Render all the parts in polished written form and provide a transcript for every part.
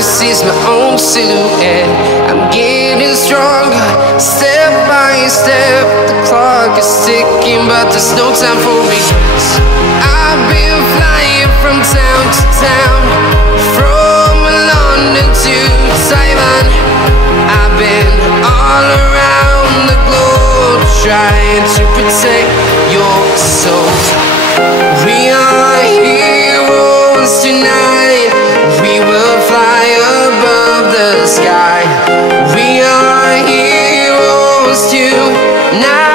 can see my own silhouette. I'm getting stronger, step by step. The clock is ticking, but there's no time for regrets. I've been flying from town to town, from London to Taiwan. I've been all around the globe, trying to protect your soul. We are heroes tonight. We will fly above the sky. We are heroes tonight.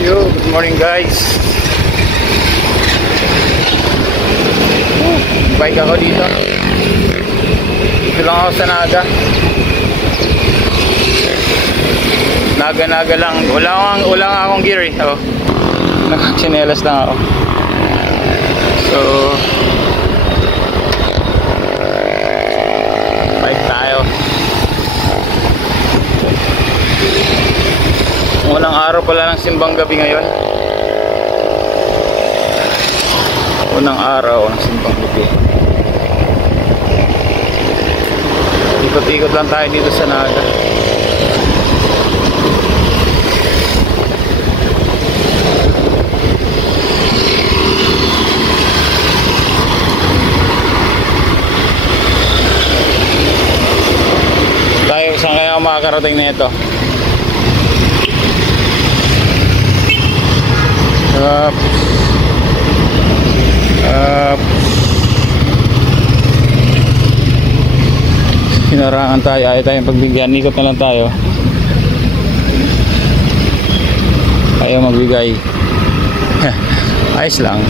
Good morning guys. Bike ako dito. Dito lang ako sa Naga. Naga lang. Wala nga akong gear eh. Oh. Nakachinelas lang ako. So bike tayo. Unang araw pala ng simbang gabi ngayon. Unang araw ng simbang gabi. Ikot-ikot lang tayo dito sa Naga. Tayo, saan kaya makakarating na ito? Hinarangan tayo, ayaw tayong pagbigyan. Ikot na lang tayo. Ayaw magbigay. Ayos lang.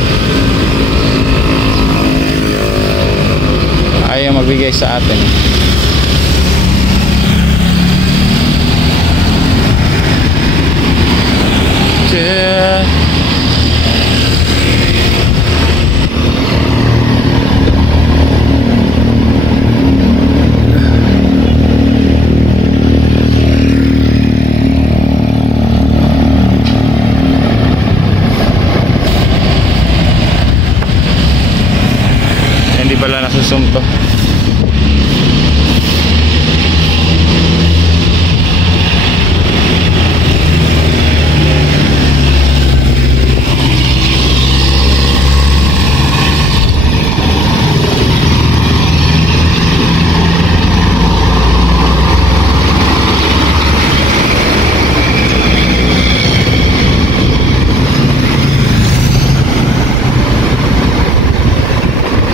Ayaw magbigay sa atin. Hindi pala nasusumto.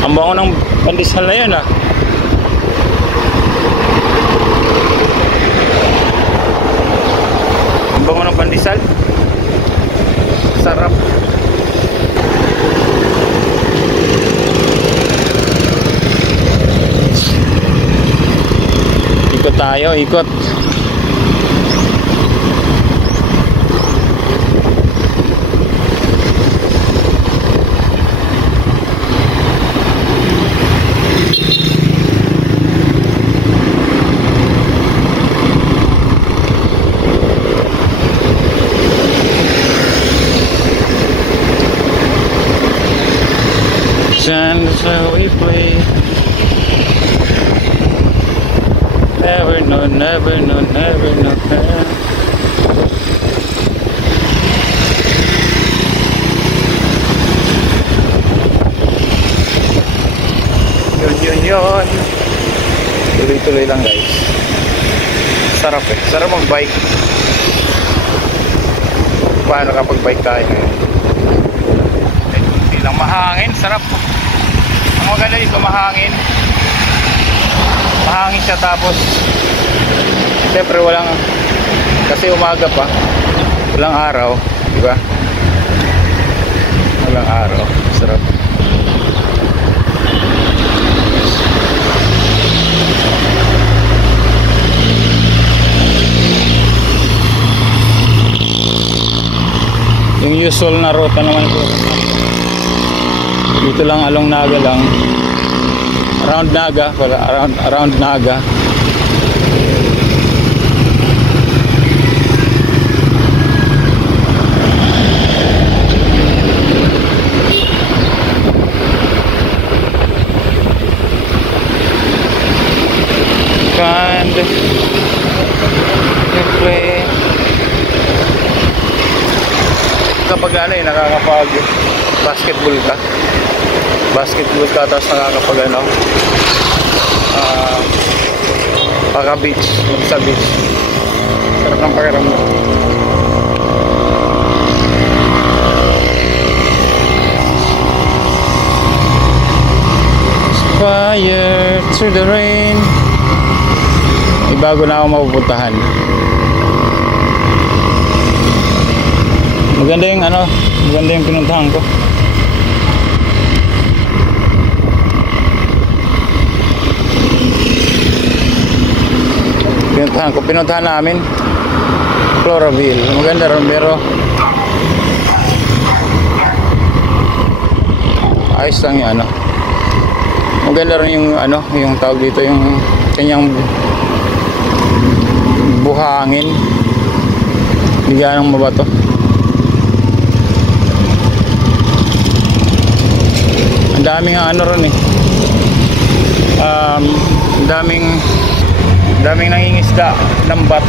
Ang bango ng pandesal na yun ah. Ang bango ng pandesal. Sarap. Ikot tayo, ikot. That's how we play. Never know, never know, never know. Yun. Tuloy-tuloy lang guys. Sarap eh. Sarap mag-bike. Paano kapag bike tayo ngayon? Hindi lang mahangin. Sarap. Ang maganda dito mahangin. Mahangin siya tapos siyempre walang, kasi umaga pa Walang araw, di ba? Walang araw. Sarap. Yung usual na route naman ito. Dito lang along Naga lang. Around Naga, pala around Naga. And you play kapag ano eh, nakakapag basketball ka tapos nakakapag ano paka beach, sa beach, sarap ng pakiramdam. Fire through the rain. May bago na ako mapupuntahan. Maganda yung ano, maganda yung pinuntahan ko. Pinuntahan namin Floraville. Maganda ron, pero ayos lang yung ano. Maganda rin yung ano, yung tawag dito, yung kanyang buhangin. Bigyan ng mabato. Ang daming ano ron eh. Daming nangingisda, lambat.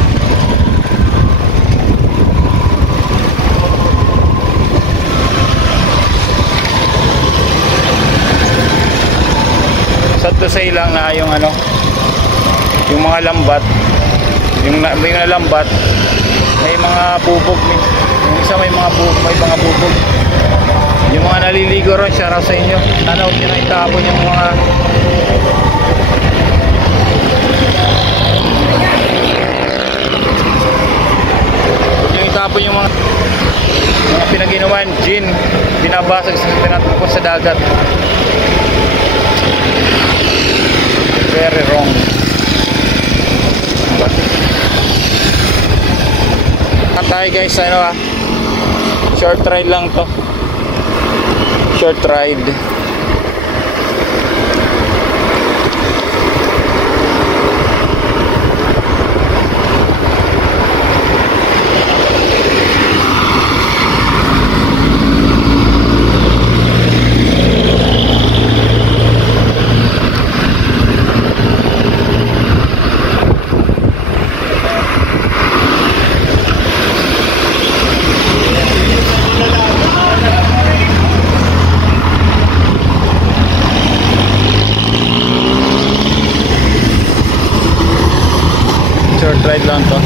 Sad to say lang na yung ano, yung mga lambat, yung lambat may mga bubog eh. Yung isa may mga bubog. Yung mga naliligo ron, shout out sa inyo. Sana huwag nyo na itapon yung mga pinag-inuman, gin, binabasag sa pinatupon sa dagat. Very wrong. Tayo guys, ano short ride lang to. Short ride. Short ride lang to.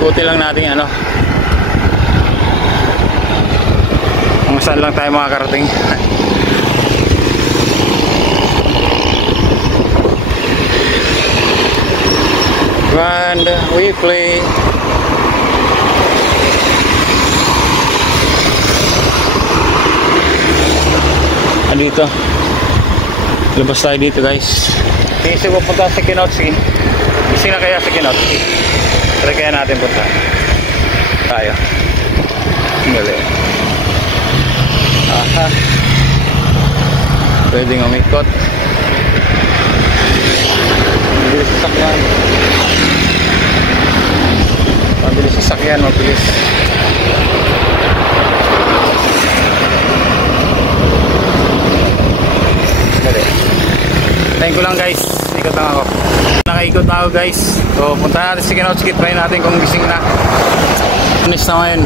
Ikuti lang natin ano, kung saan lang tayo makakarating. And we play. Dito labas tayo dito guys. Kasi pupunta sa Kinotski. Kasi na kaya sa Kinotski. Try kaya natin punta tayo. Dali. Aha, pwedeng umikot. Mabilis sasakyan. Mabilis sasakyan, mabilis. Dali. Tayin ko lang guys, ikot lang ako. Nakaikot na ako guys. So punta natin si Kinotski, try natin kung gising na. Anis na ngayon.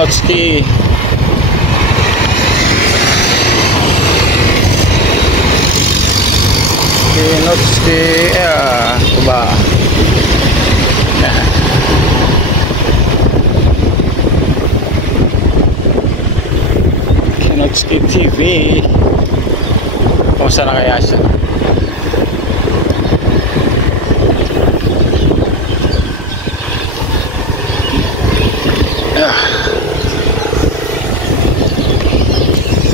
Kinotski. Kinotski, ito ba? Kinotski TV. Kumusta na kaya siya?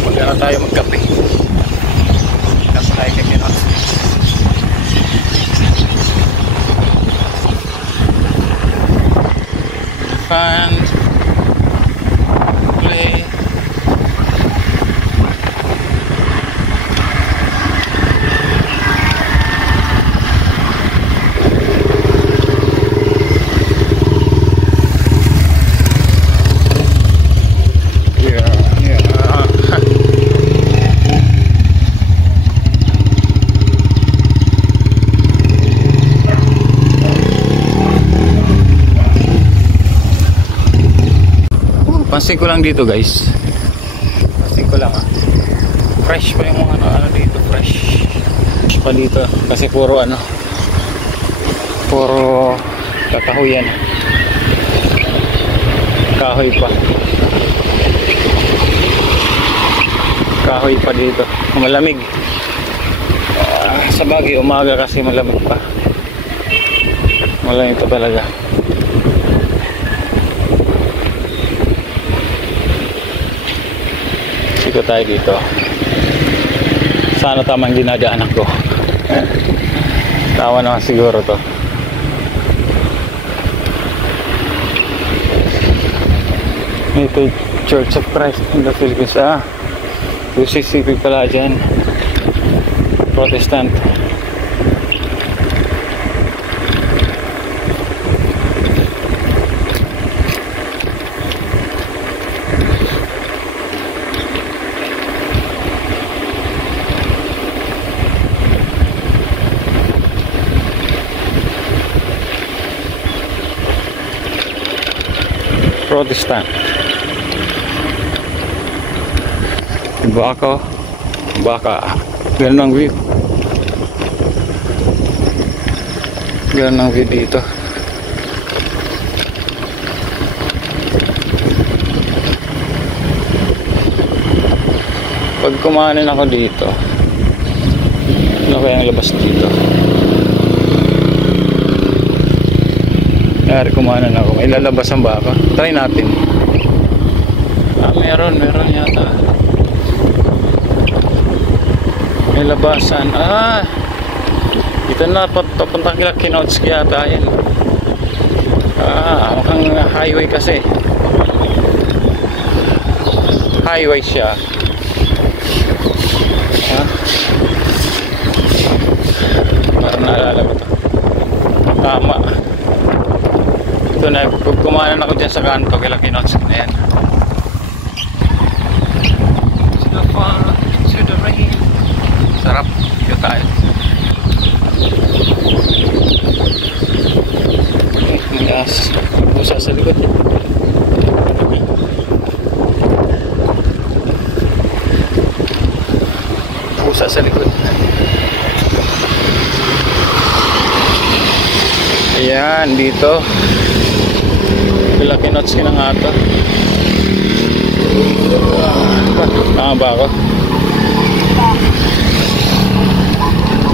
Magkano tayo magkape? Kasi tayo kay Kinotski. Fun play. Pansin ko lang dito guys, pansin ko lang fresh pa yung mga ano dito, fresh pa dito kasi puro puro kakahuyan, kahoy pa dito, malamig. Sa bagay umaga kasi malamig pa, malamig pa talaga. Siko tayo dito. Sana tamang dinadaanan ko. Tawa naman siguro to. Ito Church of Christ in the Philippines. UCCP pala dyan. Protestant. Protestant. Baka. Ganun ang view. Ganun ang view dito. Pag kumain ako dito, ano kayang labas dito? Kaya kumanan ako. May lalabas ang baka. Try natin. Meron yata. May labasan. Ito na papunta kila Kinotski yata yan. Mukhang highway kasi. Highway siya. Parang naalala ko ito. Tama. Ito na, kumanan ako dyan sa kanto kila Kinotski na yan. To the far, to the rain. Sarap, yun tayo. Yes, pusa sa likod. Pusa sa likod. Ayan, dito. Kila Kinotski na nga ito. Tama ba ako?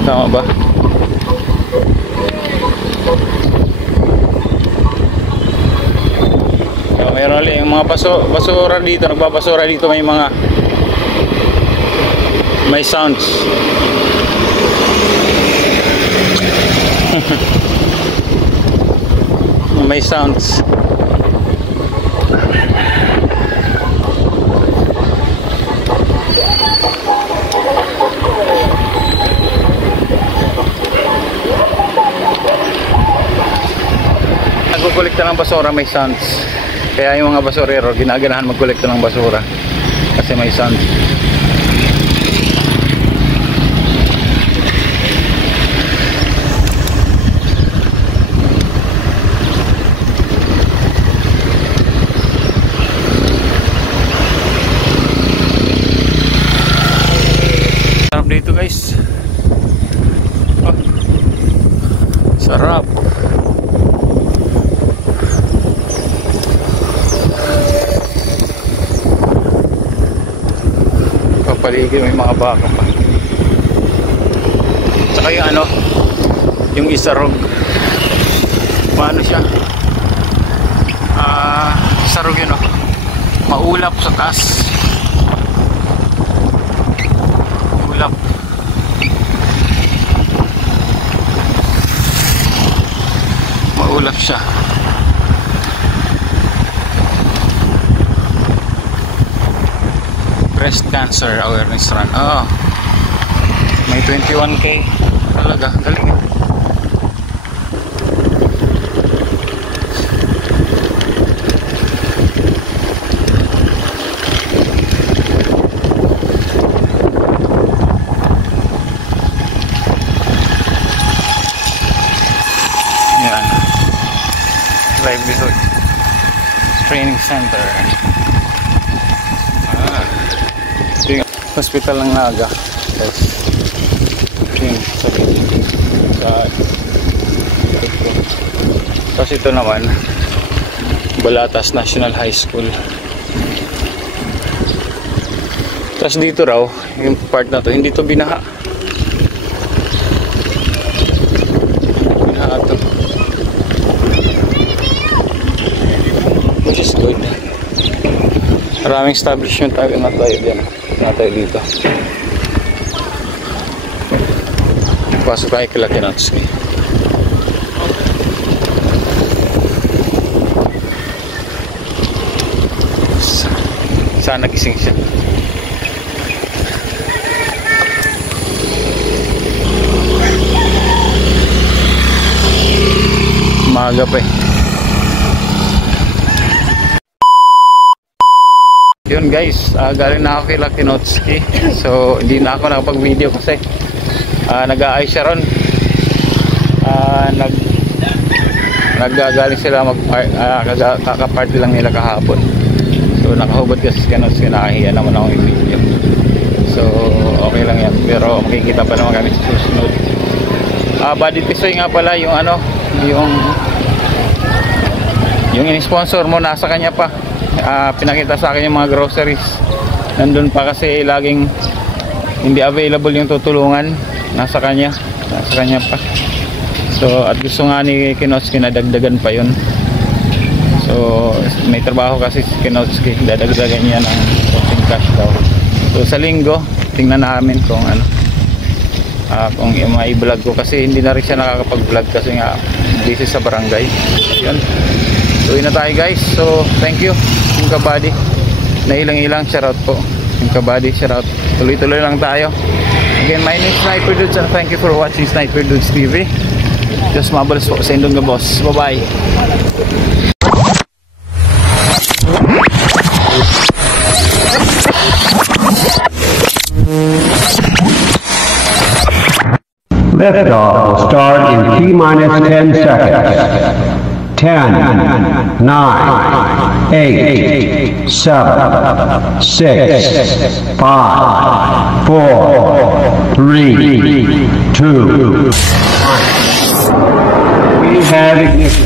Tama ba? Mayroon ulit yung mga basura dito. Nagbabasura dito, may sounds. May sounds. Nagkukulikta ng basura, may sounds. Kaya yung mga basurero ginaganahan magkolekta ng basura kasi may sound. paligid, may mga baka pa. Tsaka yung ano, yung isarog, paano siya, isarog yun, maulap sa taas, ulap. Maulap siya. Breast cancer awareness run. May 21k talaga, galing. Yan, livelihood training center. Hospital ng Naga, guys. Yun, tapos ito naman Balatas National High School. Tapos dito raw yung part na to, hindi to binaha. Binaha to, which is good. Maraming establishment tayo na tayo dyan, na tayo dito. Pasok tayo kila Kinotski. Sana gising siya. Maaga pa eh. Yun guys, galing na ako kila Kinotski. So hindi na ako nakapag-video kasi nag-aayos siya ron. Naggagaling sila kakaparty lang nila kahapon. So nakahubad kasi si Kinotski, nakahiya naman akong i-video. So okay lang yan, pero makikita pa naman kami sa susunod. Body Tisoy nga pala yung ano, yung in-sponsor mo, nasa kanya pa. Pinakita sa akin yung mga groceries, nandun pa kasi laging hindi available yung tutulungan. Nasa kanya pa. So at gusto nga ni Kinotski na dagdagan pa yun. So may trabaho kasi si Kinotski, dadagdagan niya ng konting cash daw. So sa linggo tingnan namin kung ano, kung i-vlog ko, kasi hindi na rin siya nakakapag-vlog kasi nga busy sa barangay. Yun, so yun na tayo guys. So thank you yung kabady na ilang shoutout po. Yung kabady shoutout, tuloy-tuloy lang tayo. Again, my name is Sniper Dudes and thank you for watching Sniper Dudes TV. Just mabalas po sa Indong Boss. Bye bye. Liftoff will start in T-minus 10 seconds. 10, 9, 8, 7, 6, 5, 4, 3, 2, 1. We have ignition.